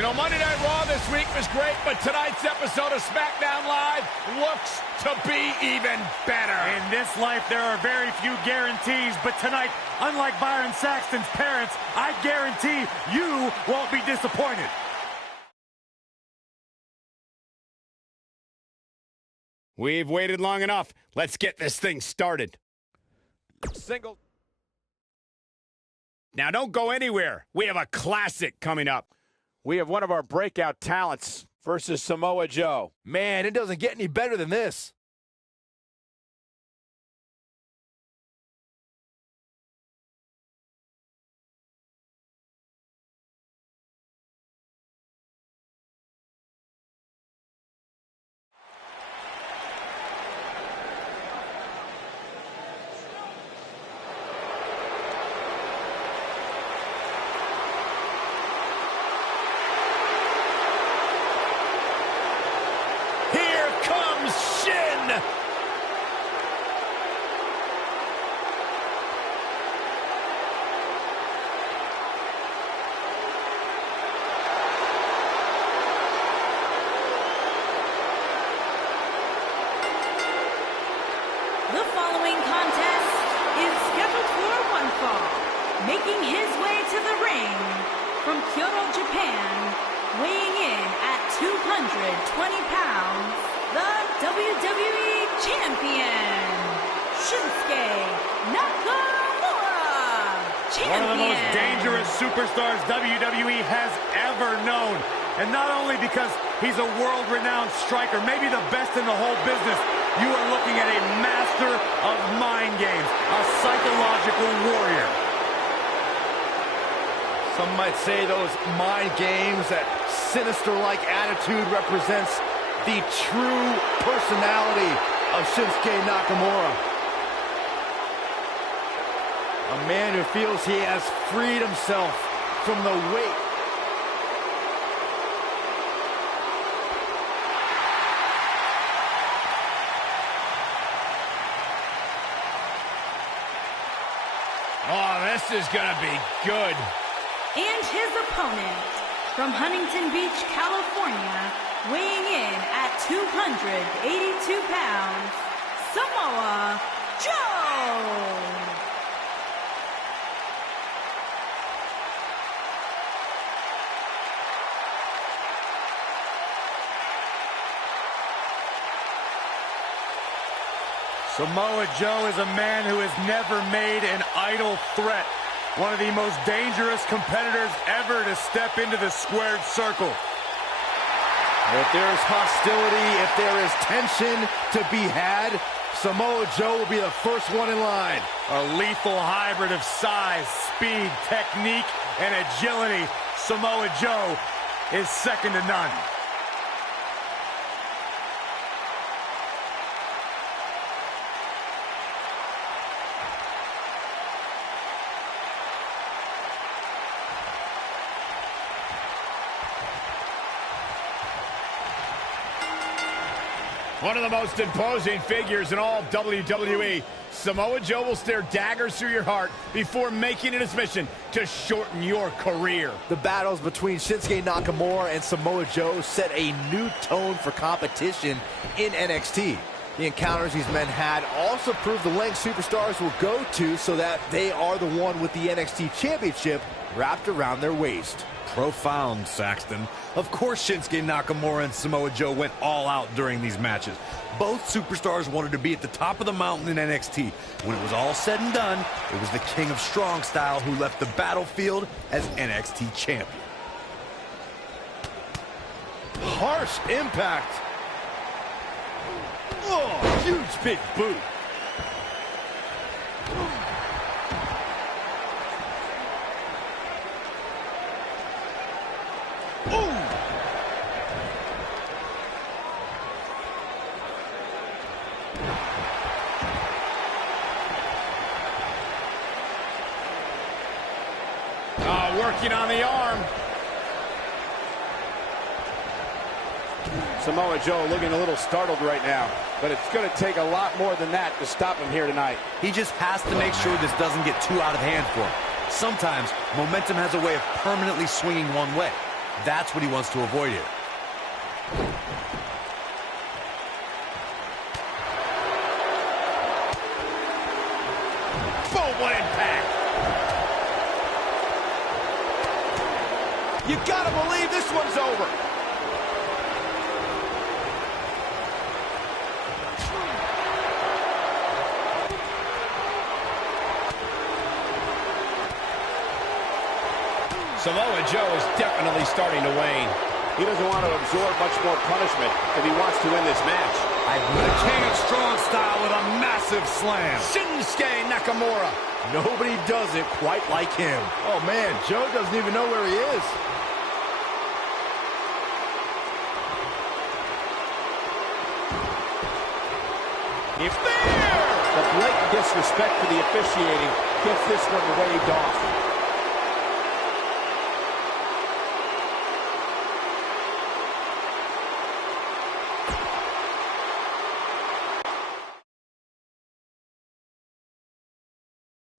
You know, Monday Night Raw this week was great, but tonight's episode of SmackDown Live looks to be even better. In this life, there are very few guarantees, but tonight, unlike Byron Saxton's parents, I guarantee you won't be disappointed. We've waited long enough. Let's get this thing started. Single. Now, don't go anywhere. We have a classic coming up. We have one of our breakout talents versus Samoa Joe. Man, it doesn't get any better than this. The following contest is scheduled for one fall. Making his way to the ring from Kyoto, Japan, weighing in at 220 pounds, the WWE Champion, Shinsuke Nakamura. Champion. One of the most dangerous superstars WWE has ever known. And not only because he's a world-renowned striker, maybe the best in the whole business, you are looking at a master of mind games, a psychological warrior. Some might say those mind games, that sinister-like attitude represents the true personality of Shinsuke Nakamura. A man who feels he has freed himself from the weight Oh, this is gonna be good. And his opponent from Huntington Beach, California, weighing in at 282 pounds, Samoa Joe. Samoa Joe is a man who has never made an idle threat. One of the most dangerous competitors ever to step into the squared circle. If there's hostility, if there is tension to be had, Samoa Joe will be the first one in line. A lethal hybrid of size, speed, technique, and agility. Samoa Joe is second to none. One of the most imposing figures in all of WWE, Samoa Joe will stare daggers through your heart before making it his mission to shorten your career. The battles between Shinsuke Nakamura and Samoa Joe set a new tone for competition in NXT. The encounters these men had also proved the lengths superstars will go to so that they are the one with the NXT Championship wrapped around their waist. Profound, Saxton. Of course Shinsuke Nakamura and Samoa Joe went all out during these matches. Both superstars wanted to be at the top of the mountain in NXT. When it was all said and done, it was the King of Strong Style who left the battlefield as NXT champion. Harsh impact. Oh, huge big boot. Working on the arm. Samoa Joe looking a little startled right now, but it's going to take a lot more than that to stop him here tonight. He just has to make sure this doesn't get too out of hand for him. Sometimes momentum has a way of permanently swinging one way. That's what he wants to avoid here. Boom, what impact! You gotta believe this one's over. Samoa Joe is definitely starting to wane. He doesn't want to absorb much more punishment if he wants to win this match. The King of Strong Style with a massive slam. Shinsuke Nakamura. Nobody does it quite like him. Oh, man, Joe doesn't even know where he is. If there! The blatant disrespect for the officiating gets this one waved off.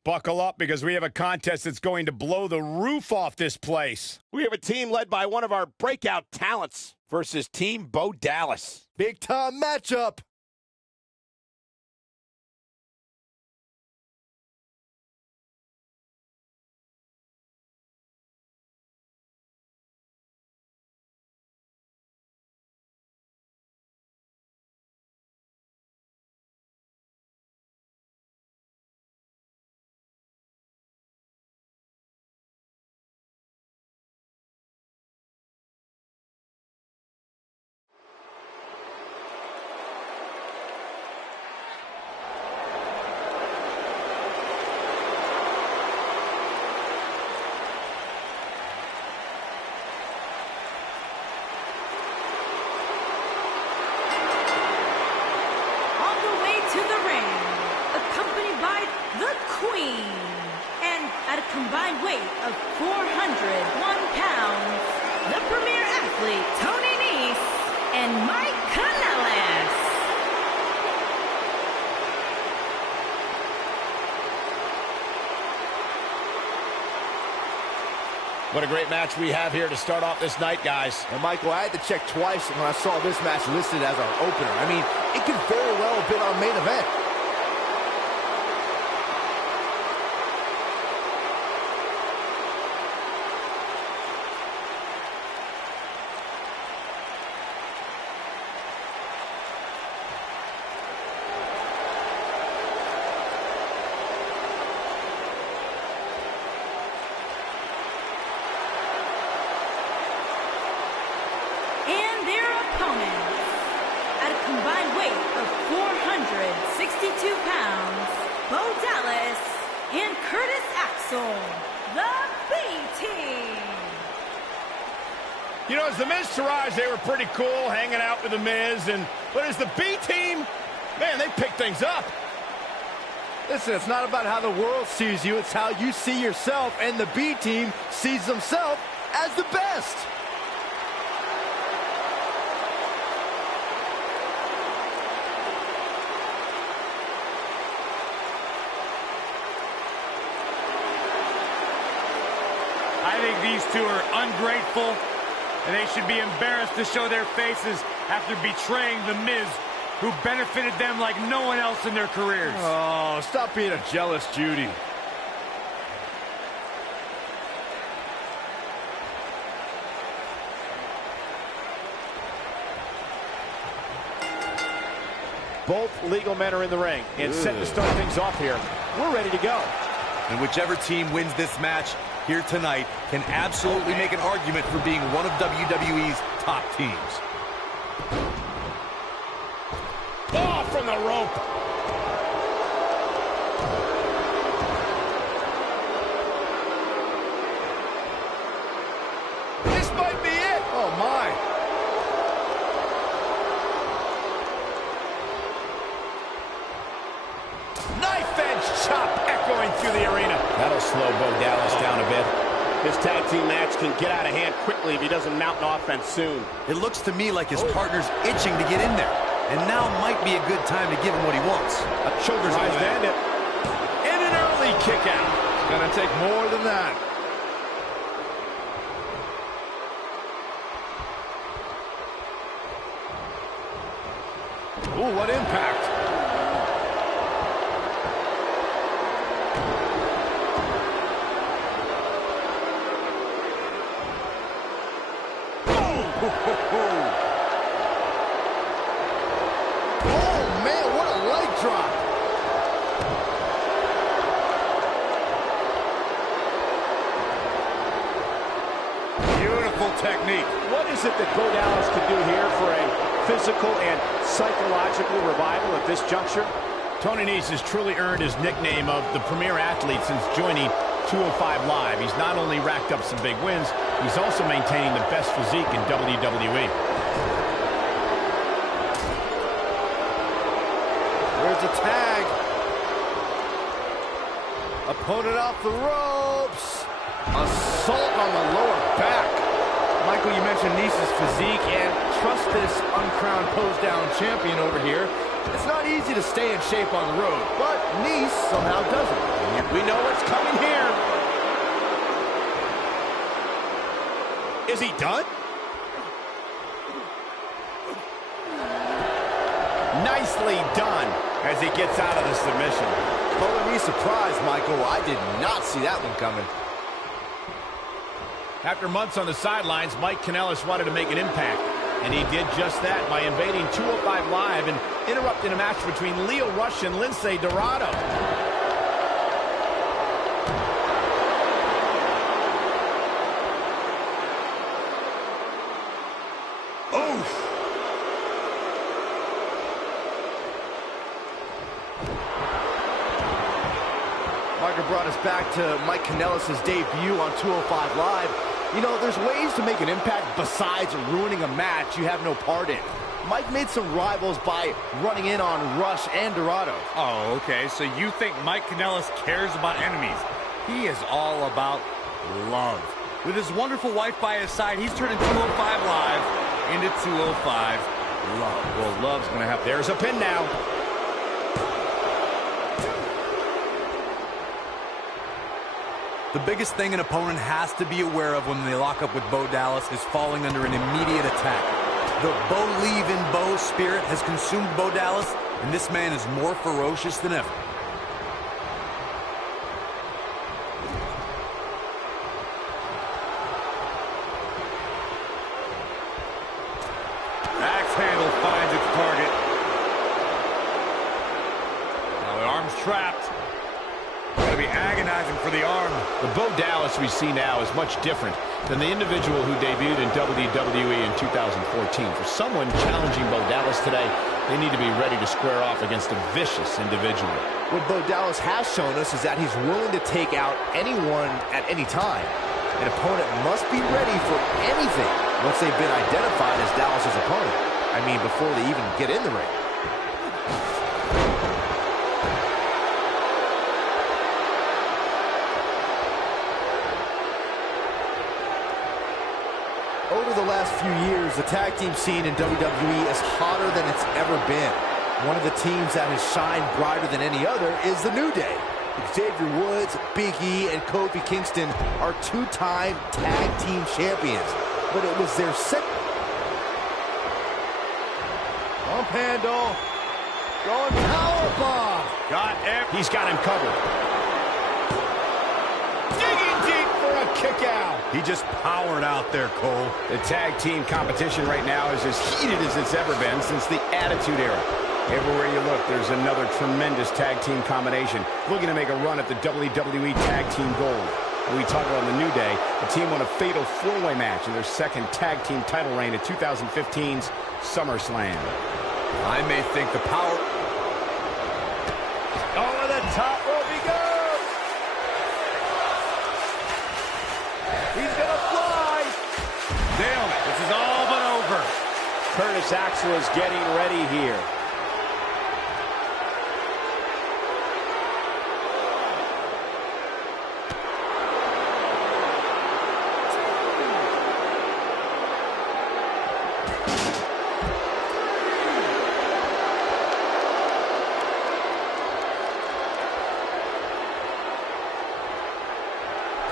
Buckle up, because we have a contest that's going to blow the roof off this place. We have a team led by one of our breakout talents versus Team Bo Dallas. Big time matchup. Combined weight of 401 pounds, the premier athlete, Tony Nese, and Mike Kanellis. What a great match we have here to start off this night, guys. And Michael, I had to check twice when I saw this match listed as our opener. I mean, it could very well have been our main event. Combined weight of 462 pounds, Bo Dallas and Curtis Axel, the B-Team. You know, as the Miz Taraj, they were pretty cool hanging out with the Miz, but as the B-Team, man, they pick things up. Listen, it's not about how the world sees you, it's how you see yourself, and the B-Team sees themselves as the best. I think these two are ungrateful, and they should be embarrassed to show their faces after betraying the Miz, who benefited them like no one else in their careers. Oh, stop being a jealous Judy. Both legal men are in the ring and set to start things off here. We're ready to go. And whichever team wins this match here tonight can absolutely make an argument for being one of WWE's top teams. Oh, from the rope. This might be it. Oh, my. Knife edge chop echoing through the arena. That'll slow Bo Dallas down a bit. This tag team match can get out of hand quickly if he doesn't mount an offense soon. It looks to me like his partner's itching to get in there. And now might be a good time to give him what he wants. A shoulder's Tries to end it. And an early kick out. It's gonna take more than that. Ooh, what impact. Oh, man, what a leg drop. Beautiful technique. What is it that Bo Dallas can do here for a physical and psychological revival at this juncture? Tony Nese has truly earned his nickname of the premier athlete since joining 205 Live. He's not only racked up some big wins, he's also maintaining the best physique in WWE. There's a tag. Opponent off the ropes. Assault on the lower back. Michael, you mentioned Nese's physique, and trust this uncrowned pose-down champion over here. It's not easy to stay in shape on the road, but Nese somehow does it. We know what's coming here. Is he done? Nicely done as he gets out of the submission. Color me surprised, Michael. I did not see that one coming. After months on the sidelines, Mike Kanellis wanted to make an impact, and he did just that by invading 205 Live and interrupting a match between Lio Rush and Lince Dorado. Michael brought us back to Mike Kanellis' debut on 205 Live. You know, there's ways to make an impact besides ruining a match you have no part in. Mike made some rivals by running in on Rush and Dorado. Oh, okay, so you think Mike Kanellis cares about enemies. He is all about love. With his wonderful wife by his side, he's turning 205 Live into 205 Love. Well, Love's going to have... There's a pin now. The biggest thing an opponent has to be aware of when they lock up with Bo Dallas is falling under an immediate attack. The Bo-leave-in-Bo spirit has consumed Bo Dallas, and this man is more ferocious than ever. Axe handle finds its target. Now the arm's trapped. Going to be agonizing for the arm. The Bo Dallas we see now is much different than the individual who debuted in WWE in 2014. For someone challenging Bo Dallas today, they need to be ready to square off against a vicious individual. What Bo Dallas has shown us is that he's willing to take out anyone at any time. An opponent must be ready for anything once they've been identified as Dallas's opponent. I mean, before they even get in the ring. Over the last few years, the tag team scene in WWE is hotter than it's ever been. One of the teams that has shined brighter than any other is the New Day. Xavier Woods, Big E, and Kofi Kingston are two-time tag team champions. But it was their second... Pump handle. Going powerbomb. He's got him covered. Digging deep for a kick out. He just powered out there, Cole. The tag team competition right now is as heated as it's ever been since the Attitude Era. Everywhere you look, there's another tremendous tag team combination looking to make a run at the WWE Tag Team Gold. When we talk about the New Day, the team won a fatal four-way match in their second tag team title reign at 2015's SummerSlam. I may think the power... Over the top rope he goes! He's gonna fly! Damn it, this is all but over. Curtis Axel is getting ready here.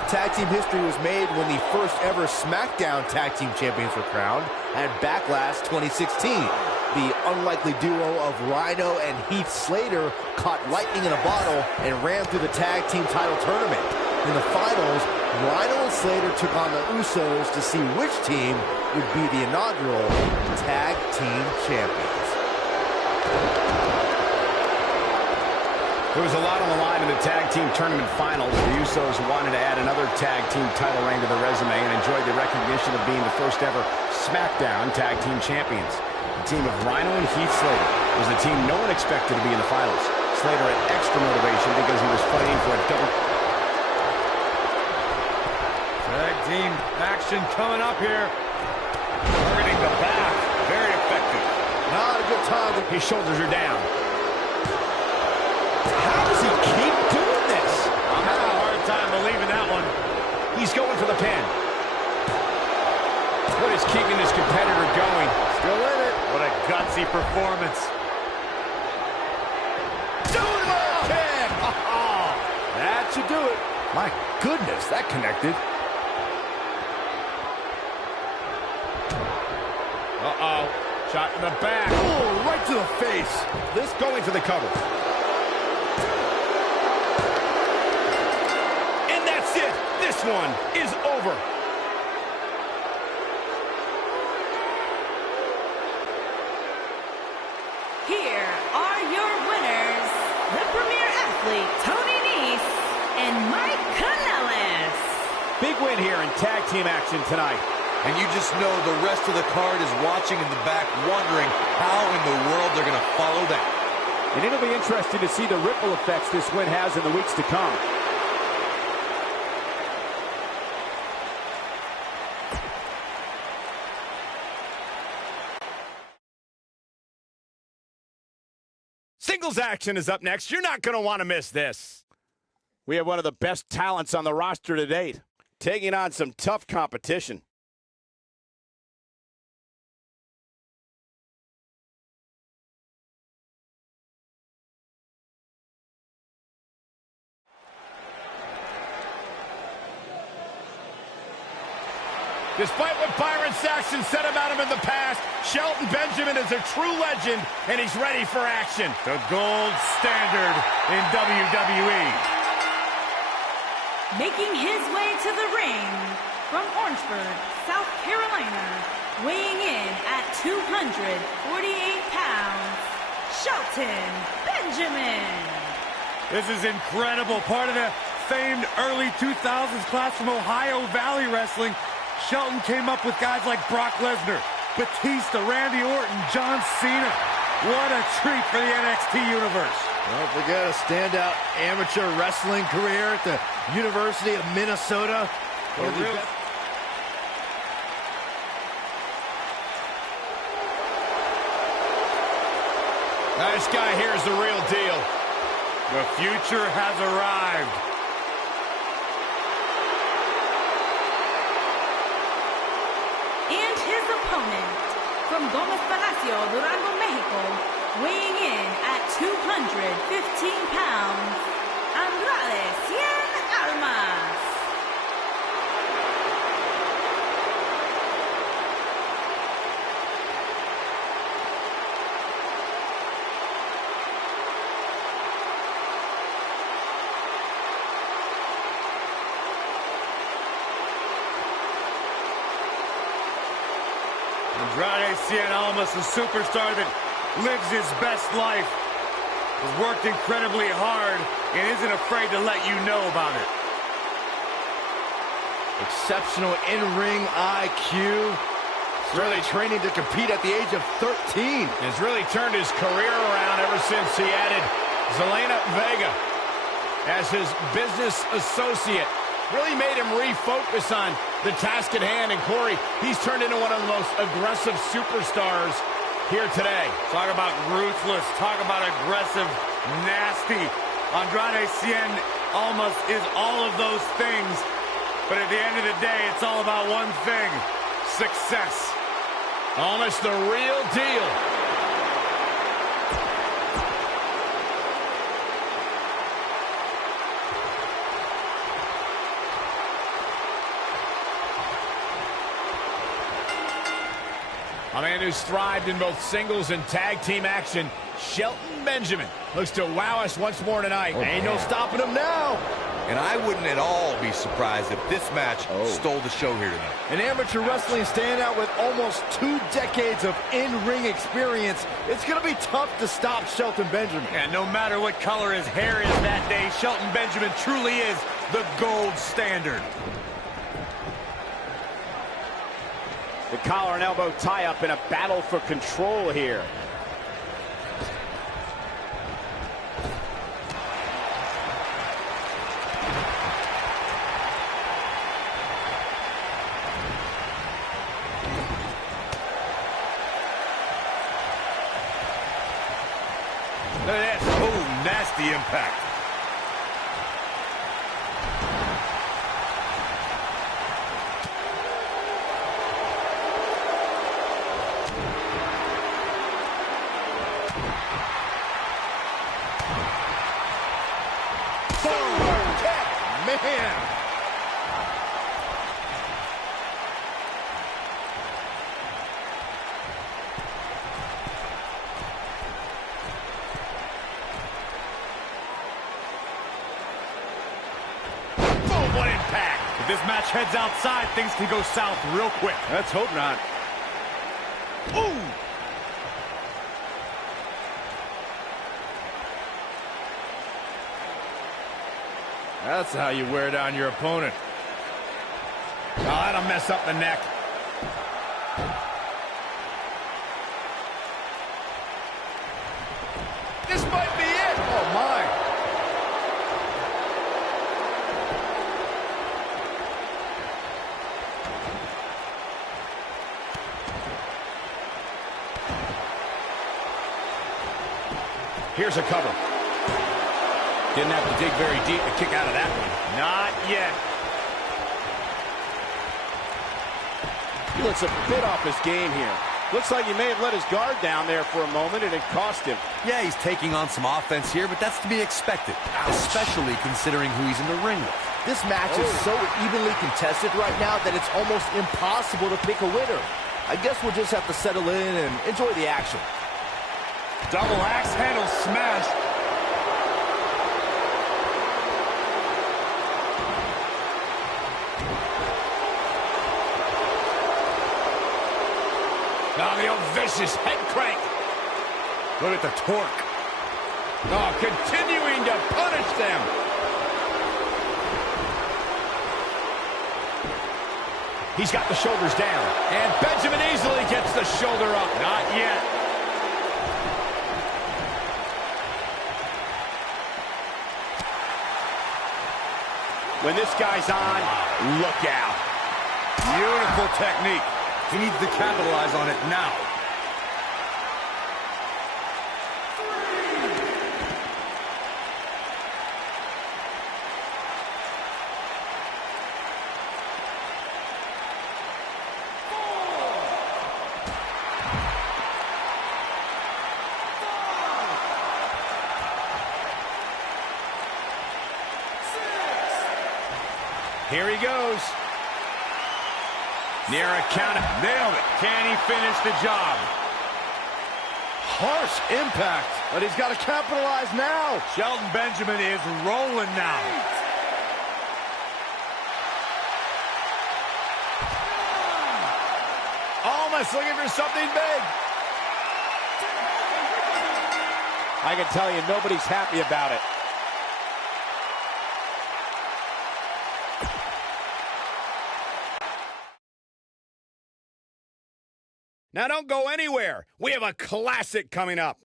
Tag team history was made when the first ever SmackDown Tag Team Champions were crowned at Backlash 2016. The unlikely duo of Rhino and Heath Slater caught lightning in a bottle and ran through the tag team title tournament. In the finals, Rhino and Slater took on the Usos to see which team would be the inaugural tag team champions. There was a lot on the line in the tag team tournament finals. The Usos wanted to add another tag team title reign to their resume and enjoyed the recognition of being the first ever SmackDown Tag Team Champions. The team of Rhino and Heath Slater was the team no one expected to be in the finals. Slater had extra motivation because he was fighting for a double... Tag team action coming up here. Targeting the back. Very effective. Not a good time. His shoulders are down. How does he keep doing this? I'm having a hard time believing that one. He's going for the pin. What is keeping this competitor going? Still in it. What a gutsy performance. Sumo kick! That should do it. My goodness, that connected. Uh-oh. Shot in the back. Oh, right to the face. This going for the cover. And that's it. This one is over. Here are your winners, the premier athlete, Tony Nese, and Mike Kanellis. Big win here in tag team action tonight. And you just know the rest of the card is watching in the back, wondering how in the world they're going to follow that. And it'll be interesting to see the ripple effects this win has in the weeks to come. Singles action is up next. You're not going to want to miss this. We have one of the best talents on the roster to date, taking on some tough competition. Despite what Byron Saxton said about him in the past, Shelton Benjamin is a true legend, and he's ready for action. The gold standard in WWE. Making his way to the ring from Orangeburg, South Carolina, weighing in at 248 pounds, Shelton Benjamin. This is incredible. Part of the famed early 2000s class from Ohio Valley Wrestling. Shelton came up with guys like Brock Lesnar, Batista, Randy Orton, John Cena. What a treat for the NXT universe. Don't forget a standout amateur wrestling career at the University of Minnesota. This guy here is the real deal. The future has arrived. And his opponent, from Gomez Palacio, Durango, Mexico, weighing in at 215 pounds, Andrade Cien Almas. Andrade Cien Almas, a superstar that lives his best life, has worked incredibly hard and isn't afraid to let you know about it. Exceptional in-ring IQ. Really training to compete at the age of 13. Has really turned his career around ever since he added Zelina Vega as his business associate. Really made him refocus on the task at hand. And Corey, he's turned into one of the most aggressive superstars here today. Talk about ruthless. Talk about aggressive, nasty. Andrade Cien Almas is all of those things. But at the end of the day, it's all about one thing: success. Almost the real deal. A man who's thrived in both singles and tag team action, Shelton Benjamin looks to wow us once more tonight. Ain't no stopping him now. And I wouldn't at all be surprised if this match stole the show here tonight. An amateur wrestling standout with almost 2 decades of in-ring experience. It's going to be tough to stop Shelton Benjamin. And no matter what color his hair is that day, Shelton Benjamin truly is the gold standard. The collar and elbow tie-up in a battle for control here. Look at this. Oh, nasty impact. Man. Boom, what impact. If this match heads outside, things can go south real quick. Let's hope not. Ooh. That's how you wear down your opponent. Oh, that'll mess up the neck. This might be it. Oh, my. Here's a cover. Didn't have to dig very deep to kick out of that one. Not yet. He looks a bit off his game here. Looks like he may have let his guard down there for a moment, and it cost him. Yeah, he's taking on some offense here, but that's to be expected, especially considering who he's in the ring with. This match is so evenly contested right now that it's almost impossible to pick a winner. I guess we'll just have to settle in and enjoy the action. Double axe handle smash. Now the old vicious head crank. Look at the torque. Oh, continuing to punish them. He's got the shoulders down. And Benjamin easily gets the shoulder up. Not yet. When this guy's on, look out. Beautiful technique. He needs to capitalize on it now. Here he goes. Near a count. Nailed it. Can he finish the job? Harsh impact, but he's got to capitalize now. Shelton Benjamin is rolling now. Almost looking for something big. I can tell you, nobody's happy about it. Now don't go anywhere. We have a classic coming up.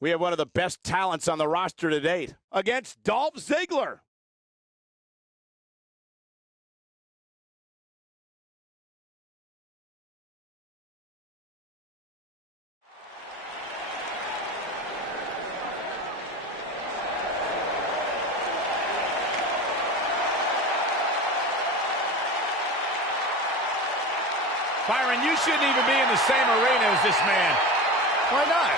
We have one of the best talents on the roster to date against Dolph Ziggler. Byron, you shouldn't even be in the same arena as this man. Why not?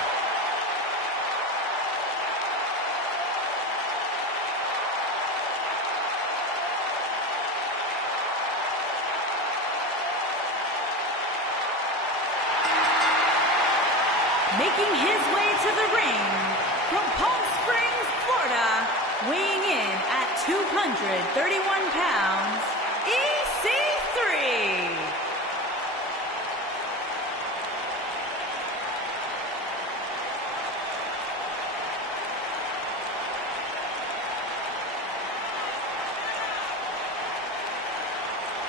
making his way to the ring from Palm Springs, Florida, weighing in at 231 pounds, EC3.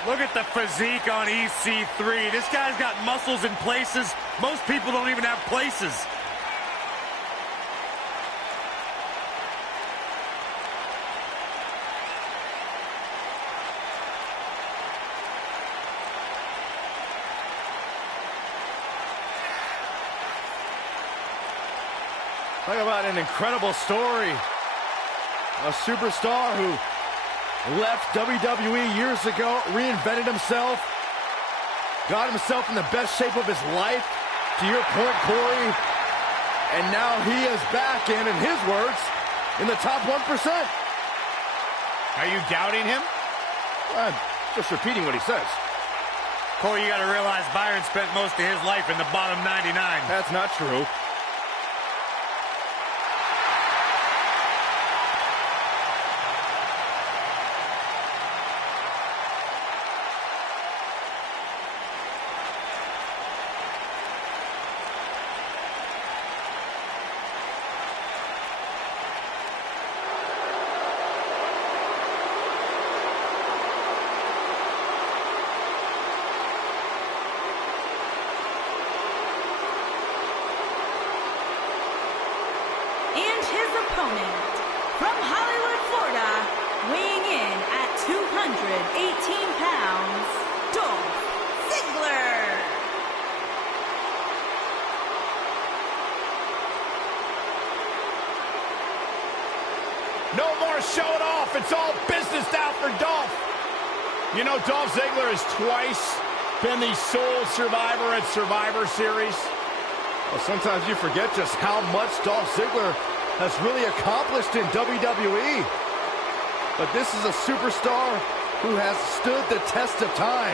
Look at the physique on EC3. This guy's got muscles in places most people don't even have places. Talk about an incredible story. A superstar who left WWE years ago, reinvented himself, got himself in the best shape of his life, to your point, Corey, and now he is back in his words, in the top 1%. Are you doubting him? I'm just repeating what he says. Corey, you got to realize Byron spent most of his life in the bottom 99. That's not true. Opponent from Hollywood, Florida, weighing in at 218 pounds, Dolph Ziggler. No more showing off. It's all business now for Dolph. You know, Dolph Ziggler has twice been the sole survivor at Survivor Series. Well, sometimes you forget just how much Dolph Ziggler has really accomplished in WWE. But this is a superstar who has stood the test of time.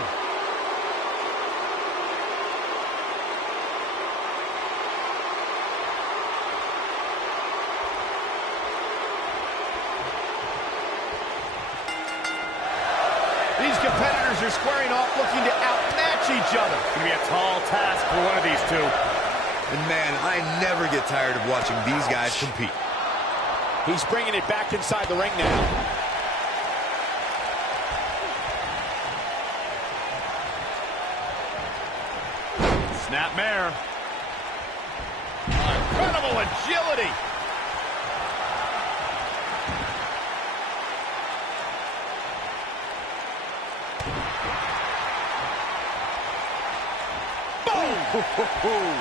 These competitors are squaring off, looking to outmatch each other. It's going to be a tall task for one of these two. And man, I never get tired of watching these guys compete. He's bringing it back inside the ring now. Snapmare. Incredible agility. Boom!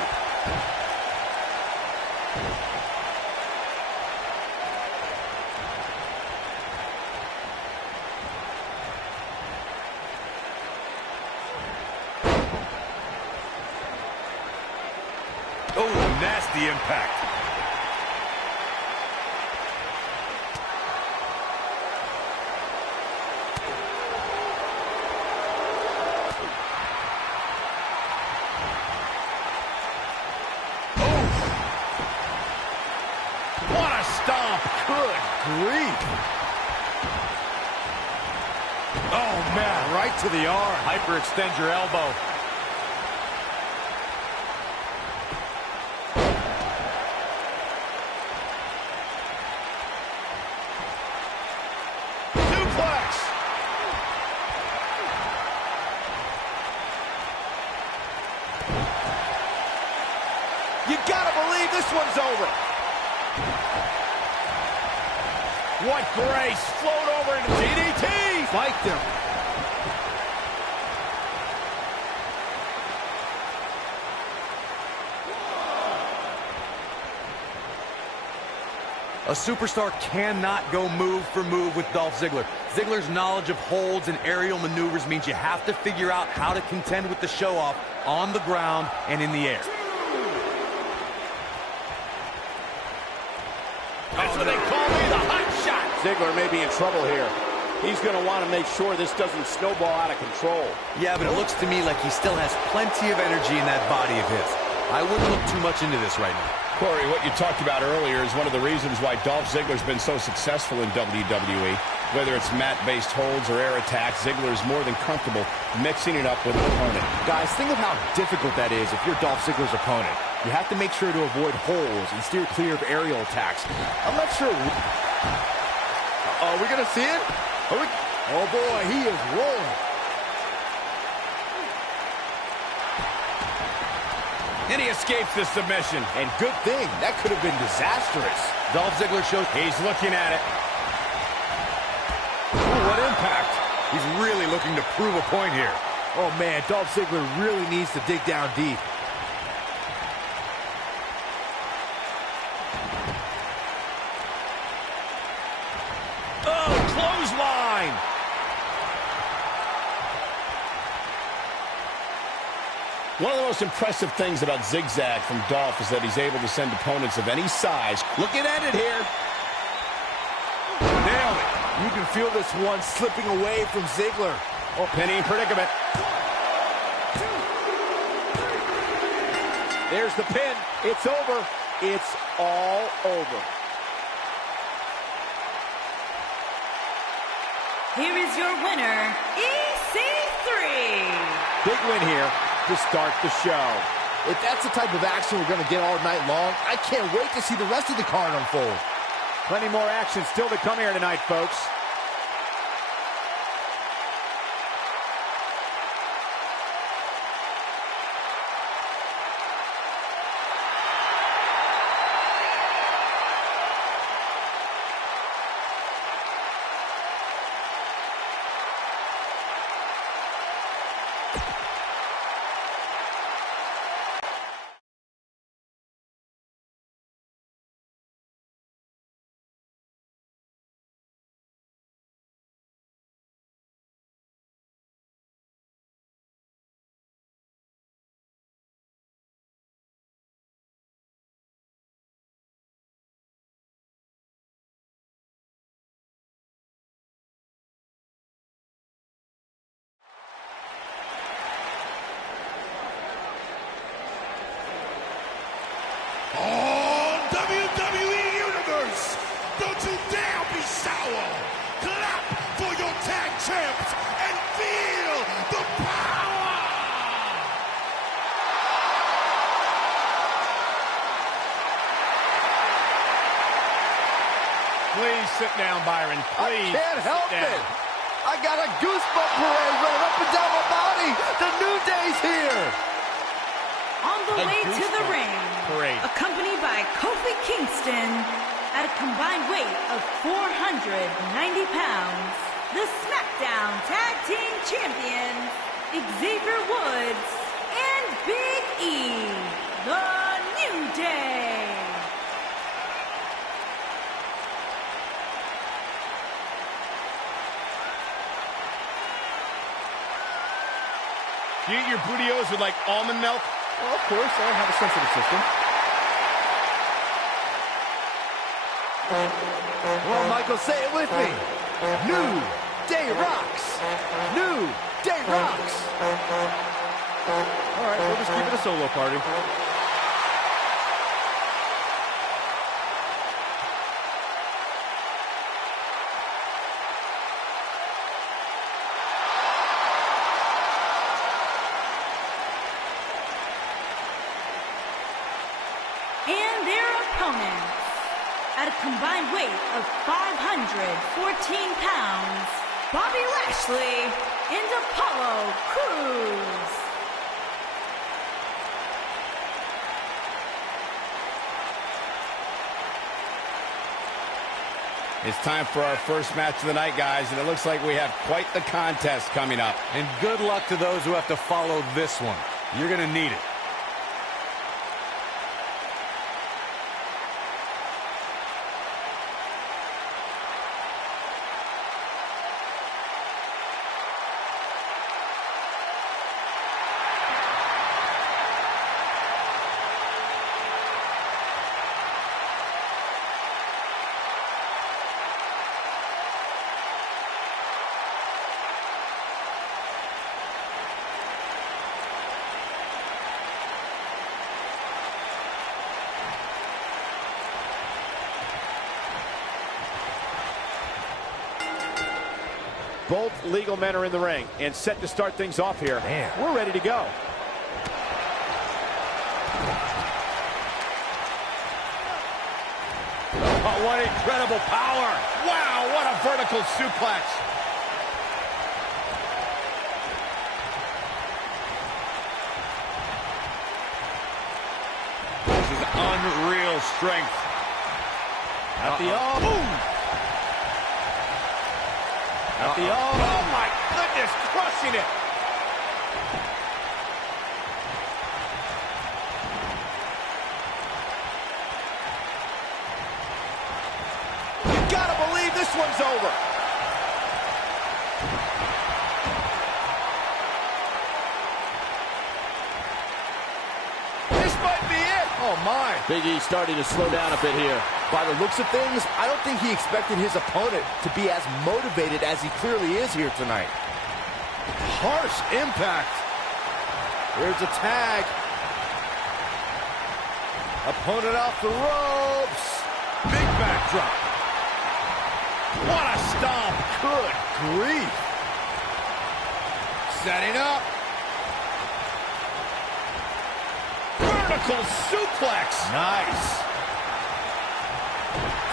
Oh, nasty impact. What a stomp. Good grief. Oh, man. Right to the arm. Hyperextend your elbow. You gotta believe this one's over. What grace. Float over into DDT. Fight them. A superstar cannot go move for move with Dolph Ziggler. Ziggler's knowledge of holds and aerial maneuvers means you have to figure out how to contend with the show-off on the ground and in the air. That's what they call me, the hot shot. Ziggler may be in trouble here. He's going to want to make sure this doesn't snowball out of control. Yeah, but it looks to me like he still has plenty of energy in that body of his. I wouldn't look too much into this right now. Corey, what you talked about earlier is one of the reasons why Dolph Ziggler's been so successful in WWE. Whether it's mat-based holds or air attacks, Ziggler is more than comfortable mixing it up with an opponent. Guys, think of how difficult that is if you're Dolph Ziggler's opponent. You have to make sure to avoid holes and steer clear of aerial attacks. I'm not sure. Are we going to see it? Oh, boy, he is rolling. And he escapes the submission. And good thing. That could have been disastrous. Dolph Ziggler shows he's looking at it. Ooh, what impact. He's really looking to prove a point here. Oh, man, Dolph Ziggler really needs to dig down deep. Oh, clothesline. One of the most impressive things about Zigzag from Dolph is that he's able to send opponents of any size. Looking at it here. Nailed it. You can feel this one slipping away from Ziggler. Oh, pinning predicament. There's the pin. It's over. It's all over. Here is your winner, EC3. Big win here to start the show. If that's the type of action we're going to get all night long, I can't wait to see the rest of the card unfold. Plenty more action still to come here tonight, folks. Oh, WWE Universe, don't you dare be sour. Clap for your tag champs and feel the power. Please sit down, Byron. Please. I can't help sit down. it. I got a goosebump parade running up and down my body. The New Day's here. On the way to the goosebump ring, parade. accompanied by Kofi Kingston, at a combined weight of 490 pounds, the SmackDown Tag Team Champions, Xavier Woods and Big E, the New Day. You eat your burritos with, like, almond milk? Well, of course, I have a sensitive system. Come on, Michael, say it with me. New Day rocks. New Day rocks. All right, we'll just keep it a solo party. And their opponents, at a combined weight of 514 pounds, Bobby Lashley and Apollo Crews. It's time for our first match of the night, guys, and it looks like we have quite the contest coming up. And good luck to those who have to follow this one. You're going to need it. Both legal men are in the ring and set to start things off here. Man. We're ready to go. Oh, what incredible power. Wow, what a vertical suplex. This is unreal strength. At the arm. At the arm. Oh, my goodness, crushing it. You gotta believe this one's over. This might be it. Oh, my. Big E starting to slow down a bit here. By the looks of things, I don't think he expected his opponent to be as motivated as he clearly is here tonight. Harsh impact. Here's a tag. Opponent off the ropes. Big backdrop. What a stomp. Good grief. Setting up. Vertical suplex. Nice.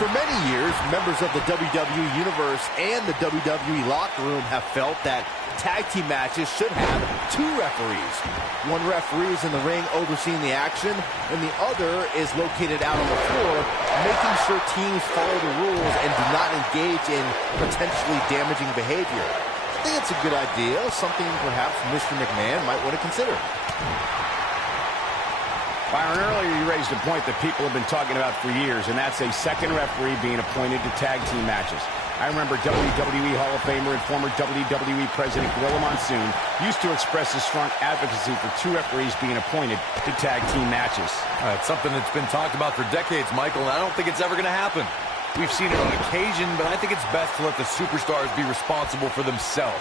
For many years, members of the WWE Universe and the WWE locker room have felt that tag team matches should have two referees. One referee is in the ring overseeing the action, and the other is located out on the floor, making sure teams follow the rules and do not engage in potentially damaging behavior. I think it's a good idea, something perhaps Mr. McMahon might want to consider. Byron, earlier you raised a point that people have been talking about for years, and that's a second referee being appointed to tag team matches. I remember WWE Hall of Famer and former WWE President Gorilla Monsoon used to express his strong advocacy for two referees being appointed to tag team matches. It's something that's been talked about for decades, Michael, and I don't think it's ever going to happen. We've seen it on occasion, but I think it's best to let the superstars be responsible for themselves.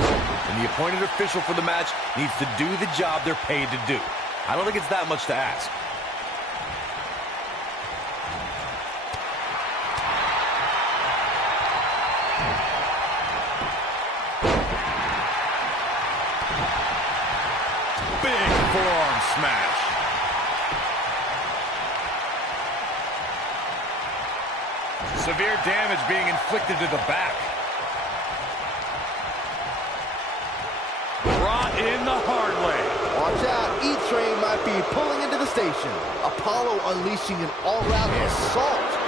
And the appointed official for the match needs to do the job they're paid to do. I don't think it's that much to ask. Big forearm smash. Severe damage being inflicted to the back. Brought in the hard way. Watch out, E-Train might be pulling into the station. Apollo unleashing an all-out assault.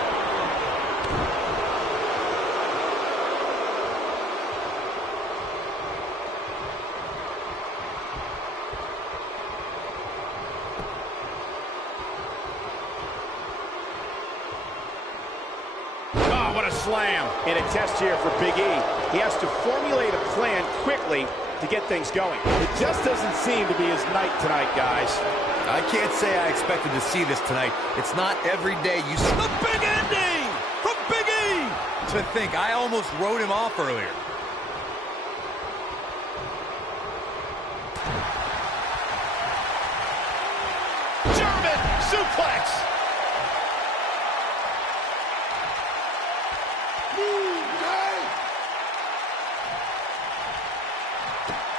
What a slam. And a test here for Big E. He has to formulate a plan quickly to get things going. It just doesn't seem to be his night tonight, guys. I can't say I expected to see this tonight. It's not every day you see the big ending from Big E. To think, I almost wrote him off earlier. German suplex.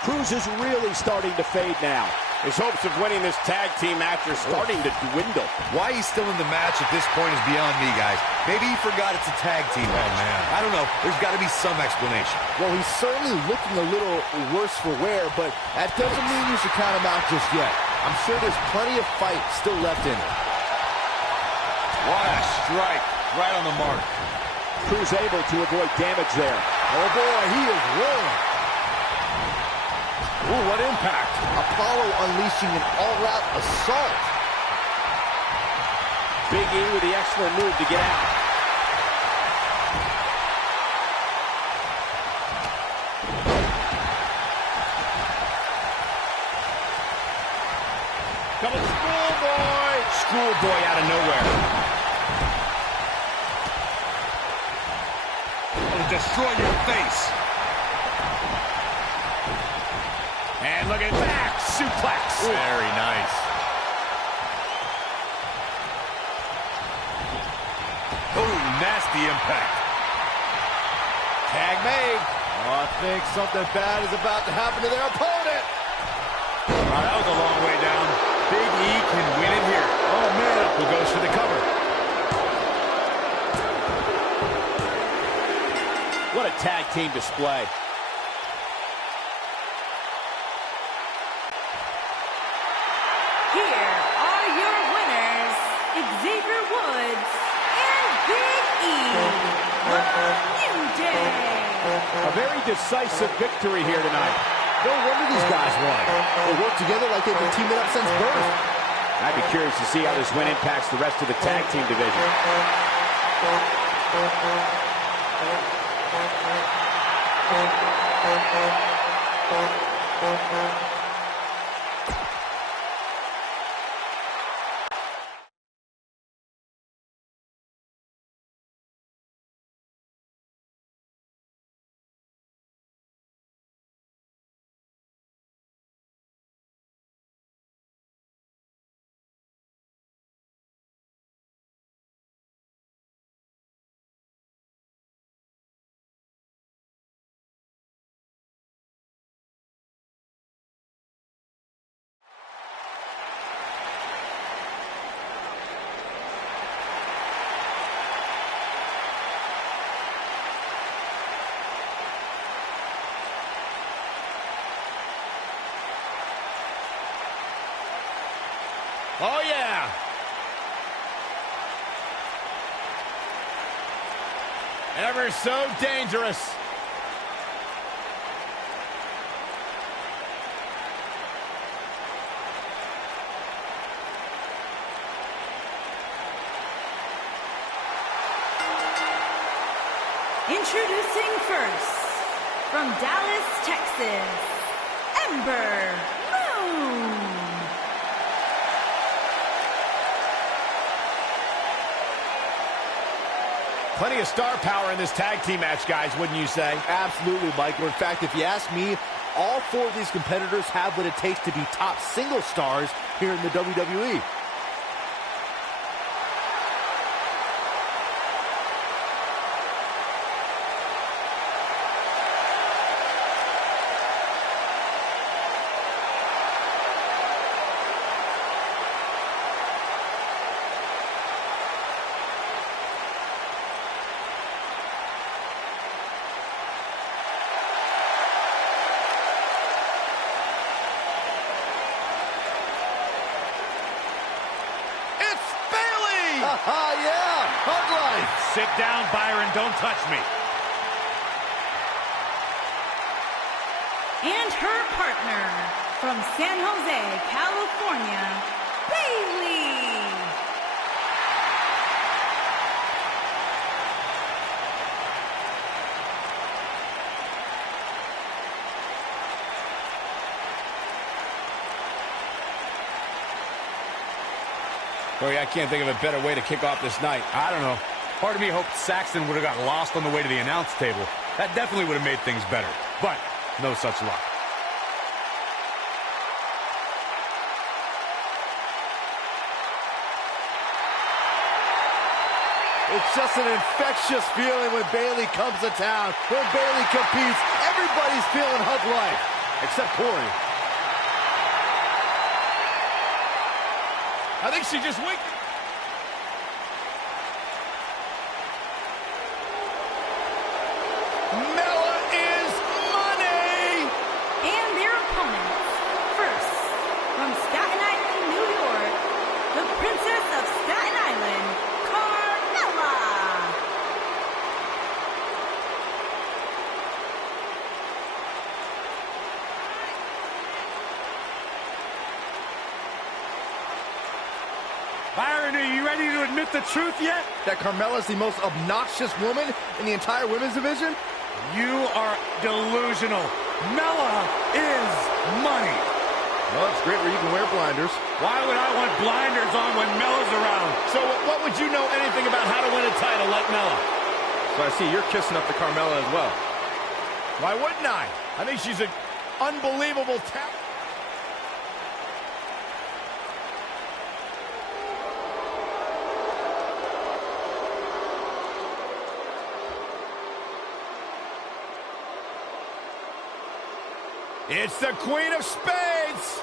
Cruz is really starting to fade now. His hopes of winning this tag team match are starting to dwindle. Why he's still in the match at this point is beyond me, guys. Maybe he forgot it's a tag team match. Oh, man. I don't know. There's got to be some explanation. Well, he's certainly looking a little worse for wear, but that doesn't mean you should count him out just yet. I'm sure there's plenty of fight still left in him. What a strike. Right on the mark. Cruz able to avoid damage there. Oh, boy, he is rolling. Ooh, what impact. Apollo unleashing an all-out assault. Big E with the excellent move to get out. Coming schoolboy. Schoolboy out of nowhere. It'll destroy your face. And look at that suplex. Very nice. Oh, nasty impact. Tag made. I think something bad is about to happen to their opponent. That was a long way down. Big E can win it here. Oh, man. Who goes for the cover? What a tag team display. Here are your winners, Xavier Woods and Big E. New Day. A very decisive victory here tonight. No wonder these guys won. They work together like they've been teaming up since birth. I'd be curious to see how this win impacts the rest of the tag team division. Oh, yeah. Ever so dangerous. Introducing first, from Dallas, Texas, Ember Moon. Plenty of star power in this tag team match, guys, wouldn't you say? Absolutely, Michael. In fact, if you ask me, all four of these competitors have what it takes to be top single stars here in the WWE. Yeah, hug life. Sit down, Byron. Don't touch me. And her partner, from San Jose, California, Bayley. Boy, I can't think of a better way to kick off this night. I don't know. Part of me hoped Saxton would have got lost on the way to the announce table. That definitely would have made things better. But no such luck. It's just an infectious feeling when Bayley comes to town. When Bayley competes, everybody's feeling hug life. Except Corey. I think she just winked. Mella is money! And their opponents. First, from Staten Island, New York, the Princess of Staten Island, Carmella. Byron, are you ready to admit the truth yet? That Carmella's the most obnoxious woman in the entire women's division? You are delusional. Mella is money. Well, it's great where you can wear blinders. Why would I want blinders on when Mella's around? So what would you know anything about how to win a title like Mella? So I see you're kissing up to Carmella as well. Why wouldn't I? I think she's an unbelievable talent. It's the Queen of Spades.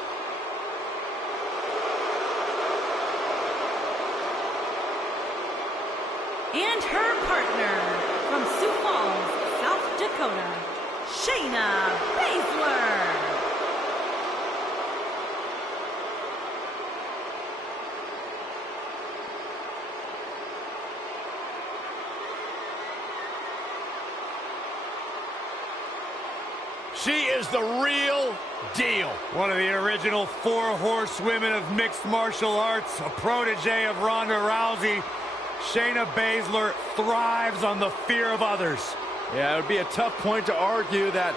And her partner from Sioux Falls, South Dakota, Shayna Baszler. She is the real deal. One of the original 4 horsewomen of mixed martial arts, a protege of Ronda Rousey. Shayna Baszler thrives on the fear of others. Yeah, it would be a tough point to argue that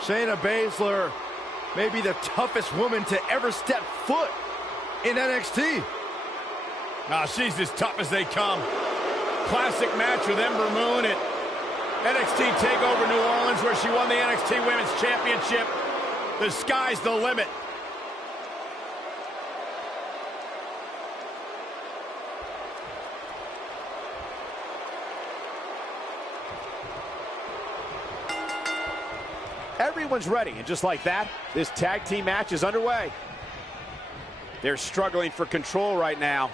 Shayna Baszler may be the toughest woman to ever step foot in NXT. She's as tough as they come. Classic match with Ember Moon at NXT TakeOver New Orleans, where she won the NXT Women's Championship. The sky's the limit. Everyone's ready, and just like that, this tag team match is underway. They're struggling for control right now.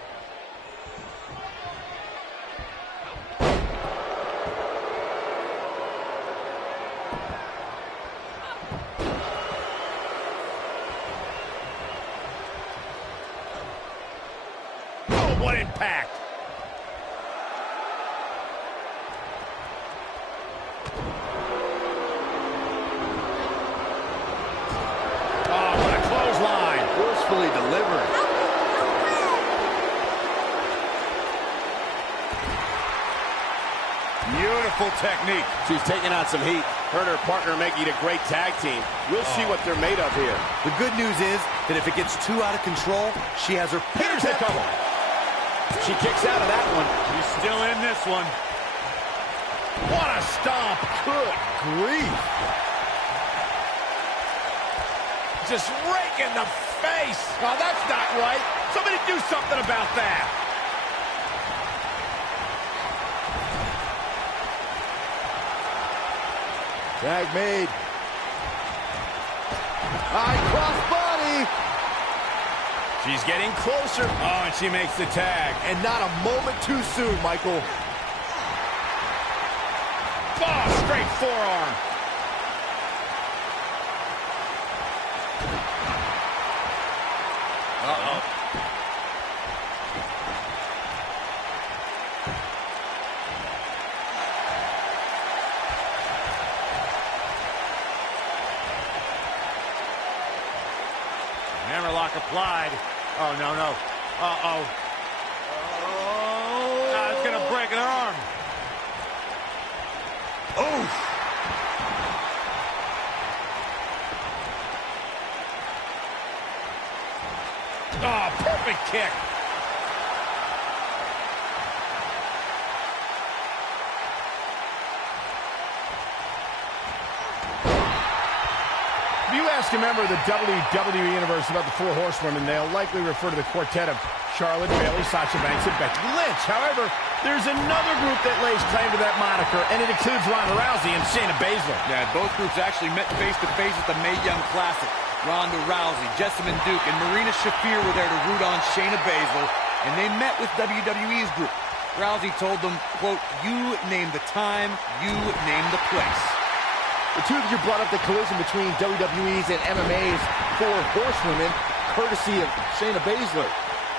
Oh, what impact! Delivered. Beautiful technique. She's taking on some heat. Her and her partner making a great tag team. We'll see what they're made of here. The good news is that if it gets too out of control, she has her Here's a couple. She kicks out of that one. She's still in this one. What a stomp. Good grief. Just raking the face. Oh, that's not right. Somebody do something about that. Tag made. High cross body. She's getting closer. Oh, and she makes the tag. And not a moment too soon, Michael. Oh, straight forearm. Uh-oh. Hammerlock applied. Oh, no, no. Uh-oh. Oh. It's going to break an arm. Oh. Oh, perfect kick. If you ask a member of the WWE Universe about the 4 horsewomen, they'll likely refer to the quartet of Charlotte, Bayley, Sasha Banks, and Becky Lynch. However, there's another group that lays claim to that moniker, and it includes Ronda Rousey and Shayna Baszler. Yeah, both groups actually met face-to-face at the Mae Young Classic. Ronda Rousey, Jessamine Duke, and Marina Shafir were there to root on Shayna Baszler, and they met with WWE's group. Rousey told them, quote, "You name the time, you name the place." The two of you brought up the collision between WWE's and MMA's 4 horsewomen, courtesy of Shayna Baszler.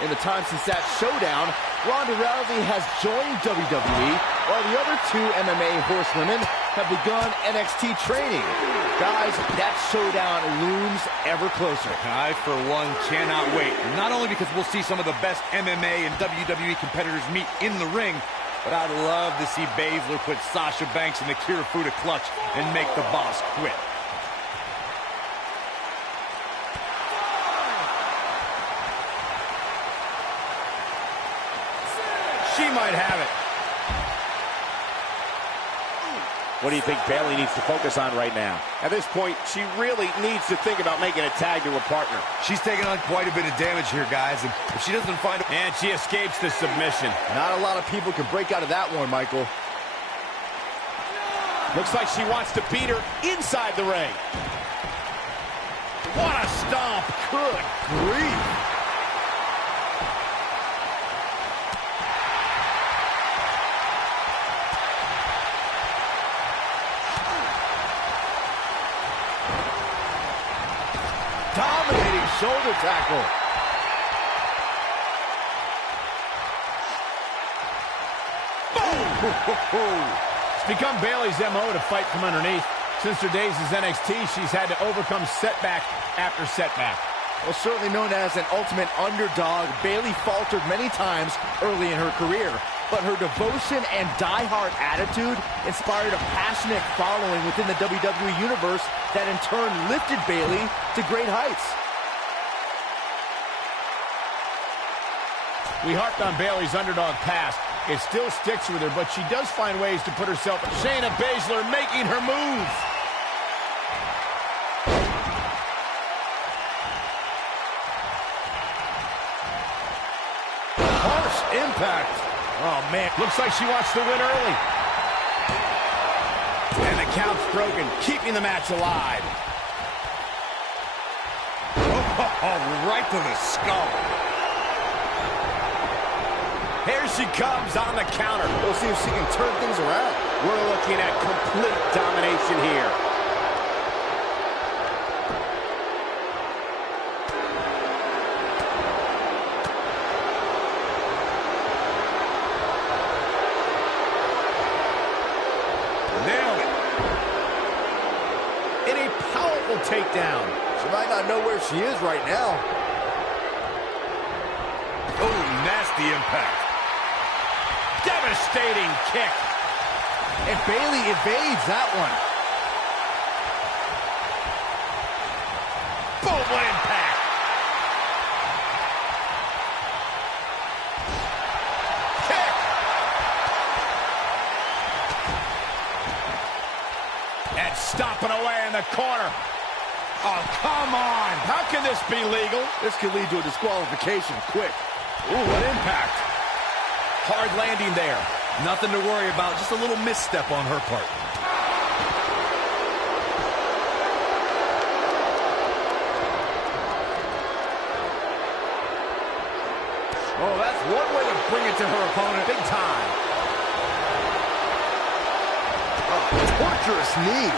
In the time since that showdown, Ronda Rousey has joined WWE, while the other 2 MMA horsewomen have begun NXT training. Guys, that showdown looms ever closer. I, for one, cannot wait. Not only because we'll see some of the best MMA and WWE competitors meet in the ring, but I'd love to see Baszler put Sasha Banks in the Kirifuda clutch and make the boss quit. She might have it. What do you think Bayley needs to focus on right now? At this point, she really needs to think about making a tag to her partner. She's taking on quite a bit of damage here, guys, and if she doesn't find... And she escapes the submission. Not a lot of people can break out of that one, Michael. Looks like she wants to beat her inside the ring. What a stomp. Good grief. Dominating shoulder tackle. It's become Bayley's MO to fight from underneath. Since her days as NXT, she's had to overcome setback after setback. Well, certainly known as an ultimate underdog, Bayley faltered many times early in her career. But her devotion and die-hard attitude inspired a passionate following within the WWE Universe that in turn lifted Bayley to great heights. We harped on Bayley's underdog past. It still sticks with her, but she does find ways to put herself... Shayna Baszler making her move. Harsh impact. Oh, man. Looks like she wants to win early. And the count's broken, keeping the match alive. Oh, right to the skull. Here she comes on the counter. We'll see if she can turn things around. We're looking at complete domination here. Nailed it. In a powerful takedown. She might not know where she is right now. Oh, nasty impact. Devastating kick. And Bayley evades that one. Boom, what impact. Kick. And stomping away in the corner. Oh, come on. How can this be legal? This could lead to a disqualification quick. Ooh, what impact. Hard landing there. Nothing to worry about, just a little misstep on her part. Oh, that's one way to bring it to her opponent. Big time. Oh, torturous knee.